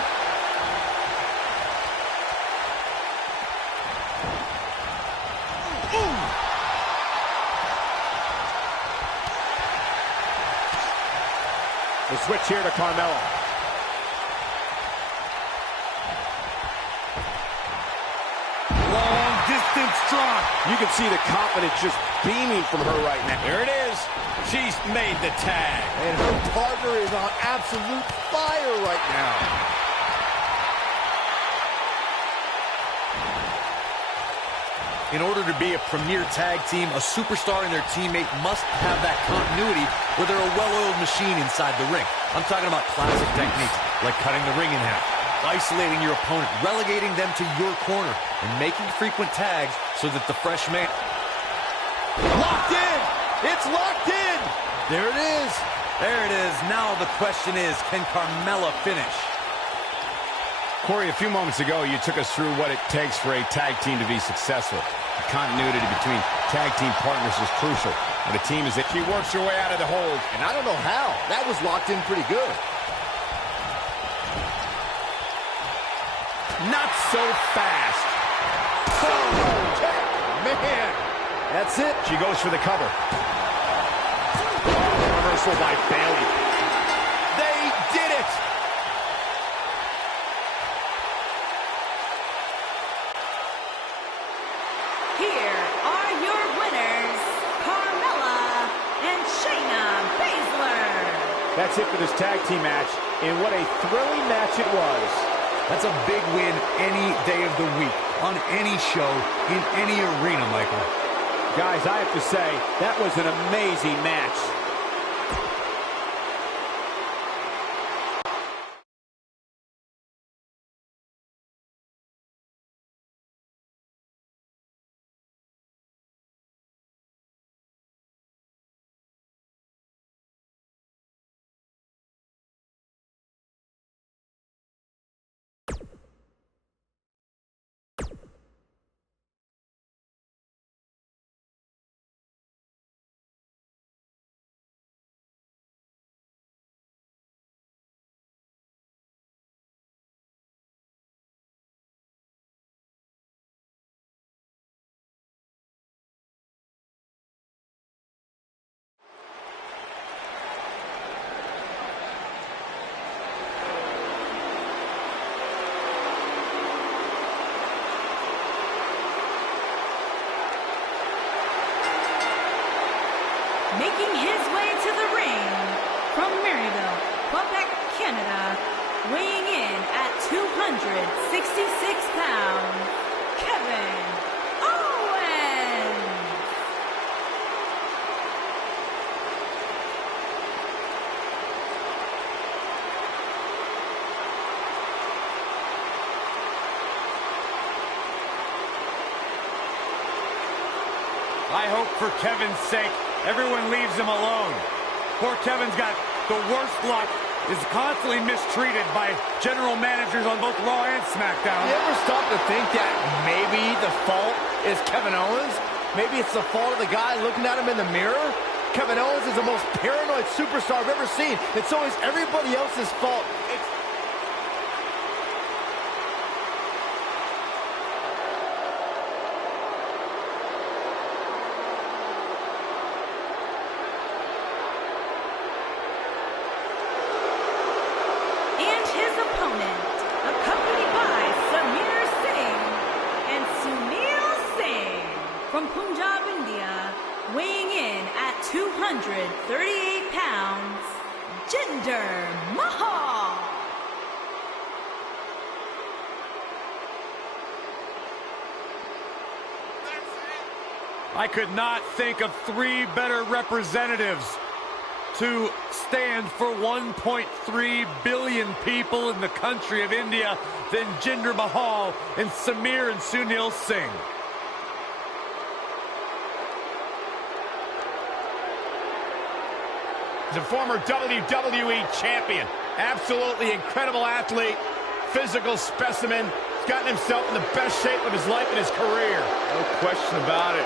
The switch here to Carmella. Long distance drop. You can see the confidence just beaming from her right now. Here it is. She's made the tag. And her partner is on absolute fire right now. In order to be a premier tag team, a superstar and their teammate must have that continuity where they're a well-oiled machine inside the ring. I'm talking about classic techniques like cutting the ring in half, isolating your opponent, relegating them to your corner, and making frequent tags so that the fresh man... Locked in! It's locked in! There it is. There it is. Now the question is, can Carmella finish? Corey, a few moments ago, you took us through what it takes for a tag team to be successful. The continuity between tag team partners is crucial. And the team is... She works her way out of the hold. And I don't know how. That was locked in pretty good. Not so fast. Man, that's it. She goes for the cover. Reversal by Bayley. They did it! Here are your winners, Carmella and Shayna Baszler. That's it for this tag team match, and what a thrilling match it was. That's a big win any day of the week, on any show, in any arena, Michael. Guys, I have to say, that was an amazing match. making his way to the ring from Maryville, Quebec, Canada, weighing in at 266 pounds, Kevin Owens. I hope for Kevin's sake, everyone leaves him alone. Poor Kevin's got the worst luck, is constantly mistreated by general managers on both Raw and SmackDown. You ever stop to think that maybe the fault is Kevin Owens? Maybe it's the fault of the guy looking at him in the mirror? Kevin Owens is the most paranoid superstar I've ever seen. It's always everybody else's fault. From Punjab, India, weighing in at 238 pounds, Jinder Mahal. I could not think of three better representatives to stand for 1.3 billion people in the country of India than Jinder Mahal and Samir and Sunil Singh. He's a former WWE champion. Absolutely incredible athlete, physical specimen. He's gotten himself in the best shape of his life and his career. No question about it.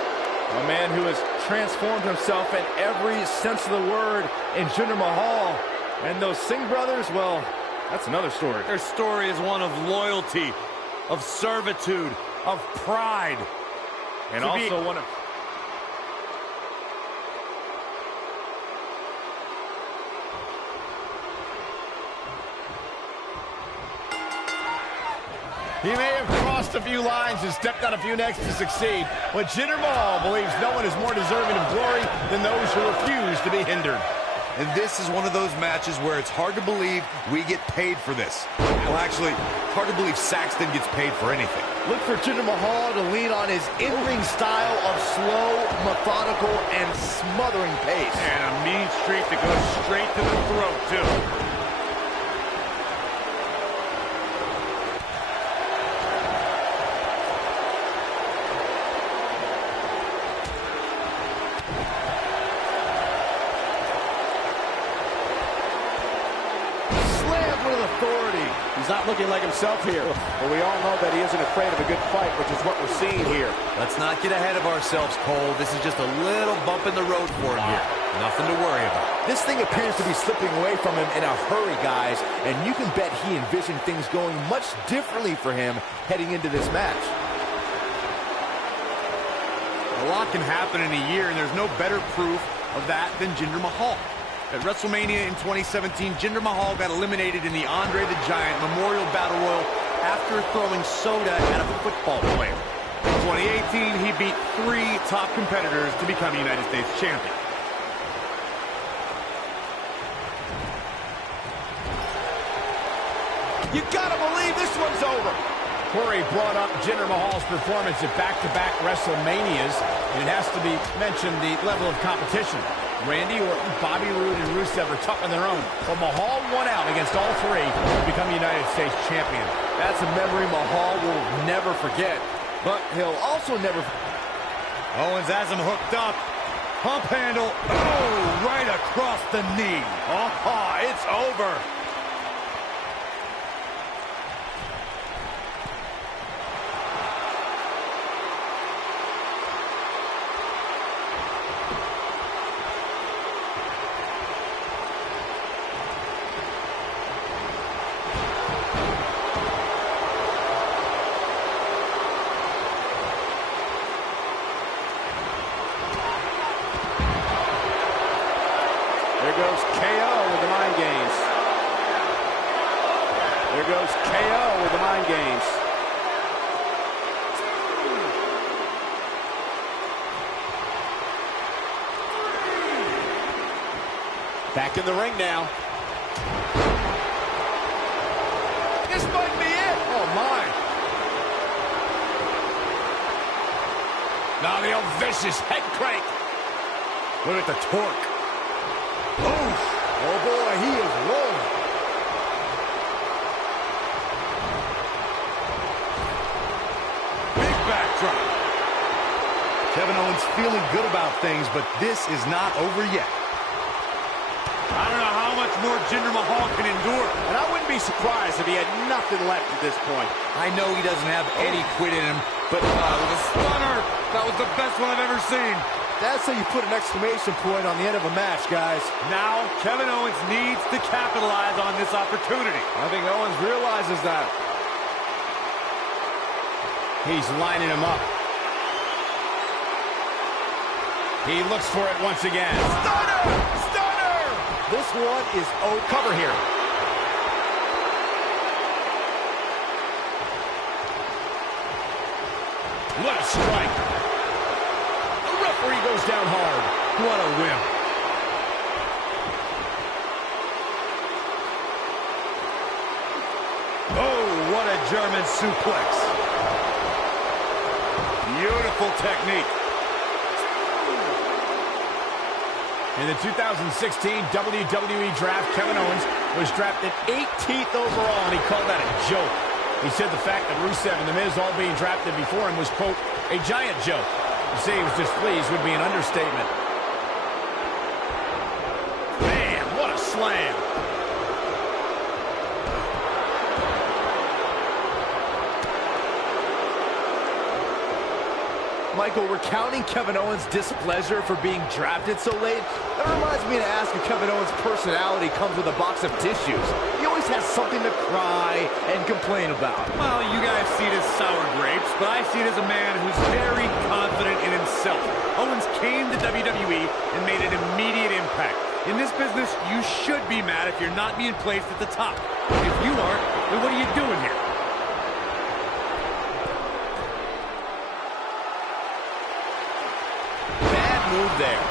A man who has transformed himself in every sense of the word in Jinder Mahal. And those Singh brothers, well, that's another story. Their story is one of loyalty, of servitude, of pride. And also one of... He may have crossed a few lines and stepped on a few necks to succeed, but Jinder Mahal believes no one is more deserving of glory than those who refuse to be hindered. And this is one of those matches where it's hard to believe we get paid for this. Well, actually, hard to believe Saxton gets paid for anything. Look for Jinder Mahal to lean on his in-ring style of slow, methodical, and smothering pace. And a mean streak that goes straight to the throat, too. He's not looking like himself here, but we all know that he isn't afraid of a good fight, which is what we're seeing here. Let's not get ahead of ourselves, Cole. This is just a little bump in the road for him here. Nothing to worry about. This thing appears to be slipping away from him in a hurry, guys, and you can bet he envisioned things going much differently for him heading into this match. A lot can happen in a year, and there's no better proof of that than Jinder Mahal. At WrestleMania in 2017, Jinder Mahal got eliminated in the Andre the Giant Memorial Battle Royal after throwing soda at a football player. In 2018, he beat 3 top competitors to become United States champion. You gotta believe this one's over. Corey brought up Jinder Mahal's performance at back-to-back WrestleManias, and it has to be mentioned the level of competition. Randy Orton, Bobby Roode, and Rusev are tough on their own. But Mahal won out against all 3 to become United States champion. That's a memory Mahal will never forget. But he'll also never... Owens has him hooked up. Pump handle. Oh, right across the knee. Oh, it's over. There goes KO with the mind games. There goes KO with the mind games. Back in the ring now. This might be it. Oh, my. Now the old vicious head crank. Look at the torque. Oh, boy, he is rolling. Big backdrop. Kevin Owens feeling good about things, but this is not over yet. I don't know how much more Jinder Mahal can endure. And I wouldn't be surprised if he had nothing left at this point. I know he doesn't have any quit in him, but The stunner. That was the best one I've ever seen. That's how you put an exclamation point on the end of a match, guys. Now, Kevin Owens needs to capitalize on this opportunity. I think Owens realizes that. He's lining him up. He looks for it once again. Stunner! Stunner! This one is Cover here. What a strike. The referee goes down hard. what a whim. Oh, what a German suplex. Beautiful technique. In the 2016 WWE Draft, Kevin Owens was drafted 18th overall, and he called that a joke. He said the fact that Rusev and The Miz all being drafted before him was, quote, a giant joke. To say he was displeased would be an understatement. Man, what a slam. Michael, recounting Kevin Owens' displeasure for being drafted so late, that reminds me to ask if Kevin Owens' personality comes with a box of tissues. He always has something to cry and complain about. Well, you guys see it as sour grapes, but I see it as a man who's very confident in himself. Owens came to WWE and made an immediate impact. In this business, you should be mad if you're not being placed at the top. If you aren't, then what are you doing here? Move there.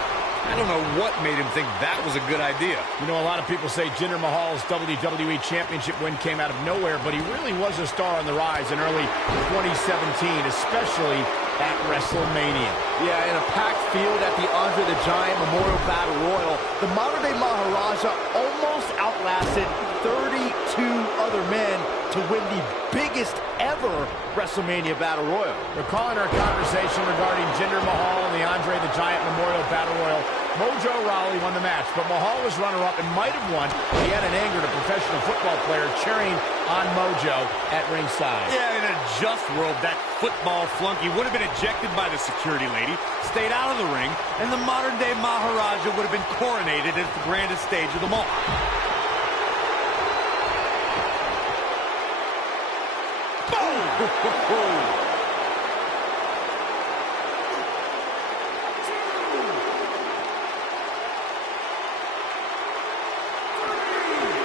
I don't know what made him think that was a good idea. You know, a lot of people say Jinder Mahal's WWE Championship win came out of nowhere, but he really was a star on the rise in early 2017, especially at WrestleMania. Yeah, in a packed field at the Andre the Giant Memorial Battle Royal, the modern-day Maharaja almost outlasted 32 other men to win the biggest ever WrestleMania Battle Royal. Recalling our conversation regarding Jinder Mahal and the Andre the Giant Memorial Battle Royal, Mojo Rawley won the match, but Mahal was runner-up and might have won. He had an angered a professional football player cheering on Mojo at ringside. Yeah, in a just world, that football flunky would have been ejected by the security lady, stayed out of the ring, and the modern-day Maharaja would have been coronated at the grandest stage of them all.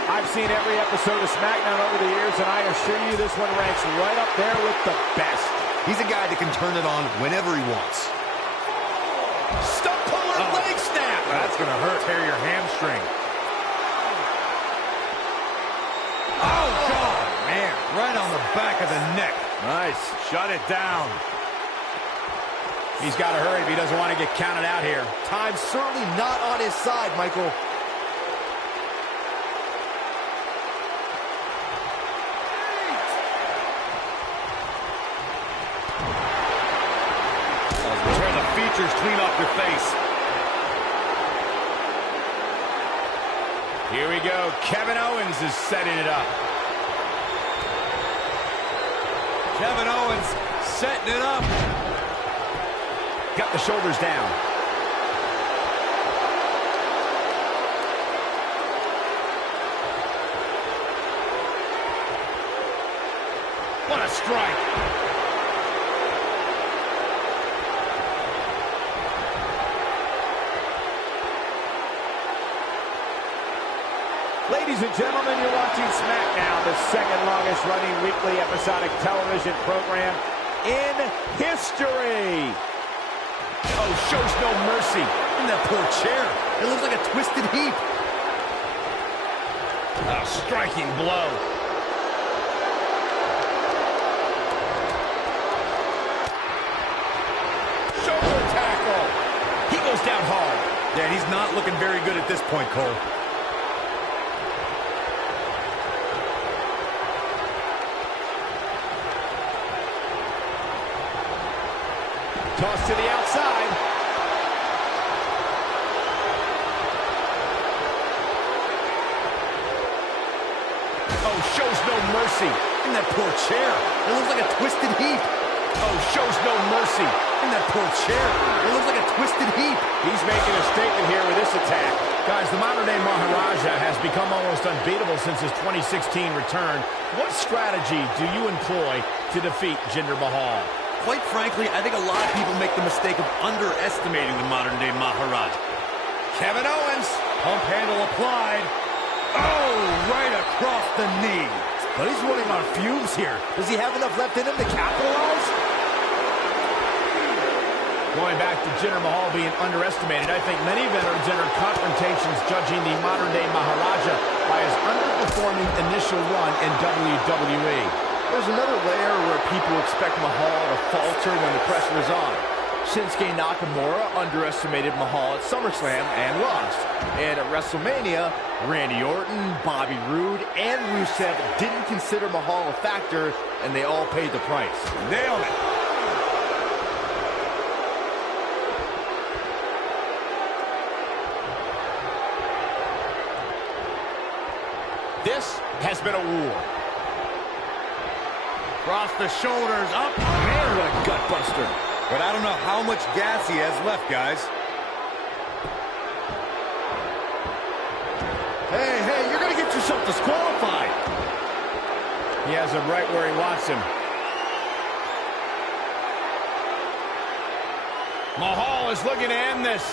I've seen every episode of SmackDown over the years, and I assure you this one ranks right up there with the best. He's a guy that can turn it on whenever he wants. Stump puller leg snap. That's going to hurt. Tear your hamstring. Oh, God, man. Right on the back of the neck. Nice. Shut it down. He's got to hurry if he doesn't want to get counted out here. Time's certainly not on his side, Michael. Tear the features clean off your face. Here we go. Kevin Owens is setting it up. Kevin Owens setting it up. Got the shoulders down. What a strike. Ladies and gentlemen, you're watching SmackDown, the second longest running weekly episodic television program in history. Oh, shows no mercy. In that poor chair. It looks like a twisted heap. A striking blow. Shoulder tackle. He goes down hard. Yeah, he's not looking very good at this point, Cole. Toss to the outside. Oh, shows no mercy. In that poor chair. It looks like a twisted heap. Oh, shows no mercy. In that poor chair. It looks like a twisted heap. He's making a statement here with this attack. Guys, the modern-day Maharaja has become almost unbeatable since his 2016 return. What strategy do you employ to defeat Jinder Mahal? Quite frankly, I think a lot of people make the mistake of underestimating the modern-day Maharaja. Kevin Owens. Pump handle applied. Oh, right across the knee. But he's running on fumes here. Does he have enough left in him to capitalize? Going back to Jinder Mahal being underestimated, I think many veterans enter confrontations judging the modern-day Maharaja by his underperforming initial run in WWE. There's another layer where people expect Mahal to falter when the pressure is on. Shinsuke Nakamura underestimated Mahal at SummerSlam and lost. And at WrestleMania, Randy Orton, Bobby Roode, and Rusev didn't consider Mahal a factor, and they all paid the price. Nailed it. This has been a war. Cross the shoulders, up. Man, what a gut buster. But I don't know how much gas he has left, guys. Hey, you're going to get yourself disqualified. He has him right where he wants him. Mahal is looking to end this.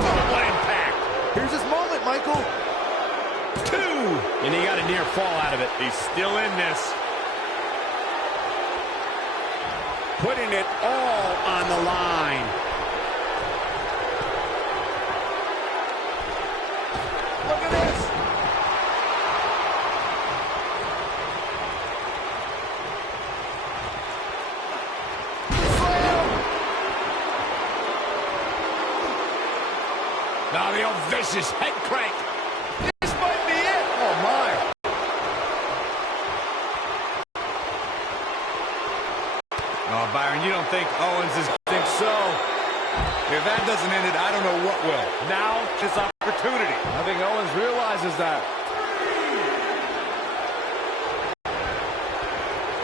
Oh, what impact. Here's his moment, Michael. 2. And he got a near fall out of it. He's still in this. Putting it all on the line. Look at this. Slam. Now the old vicious head crank. This might be it. Oh, my. Oh, Byron, you don't think Owens is... Think so. If that doesn't end it, I don't know what will. Now, his opportunity. I think Owens realizes that.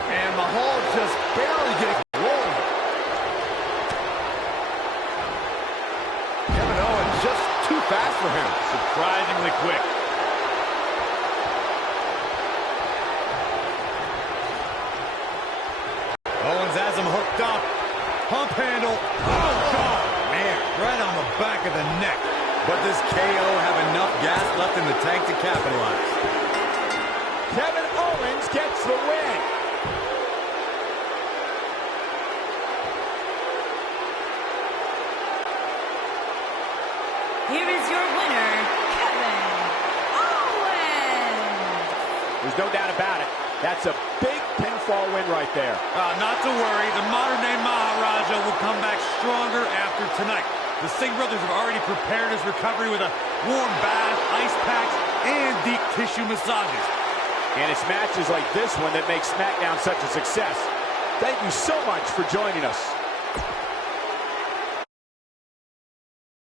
And Mahal just barely getting rolling. Kevin Owens just too fast for him. Surprisingly quick. Owens has him hooked up. Pump handle. Oh, God. Man, right on the back of the neck. But does KO have enough gas left in the tank to capitalize? Kevin Owens gets the win. Here is your winner, Kevin Owens. There's no doubt about it. That's a big pinfall win right there. Not to worry, the modern-day Maharaja will come back stronger after tonight. The Singh brothers have already prepared his recovery with a warm bath, ice packs, and deep tissue massages. And it's matches like this one that make SmackDown such a success. Thank you so much for joining us.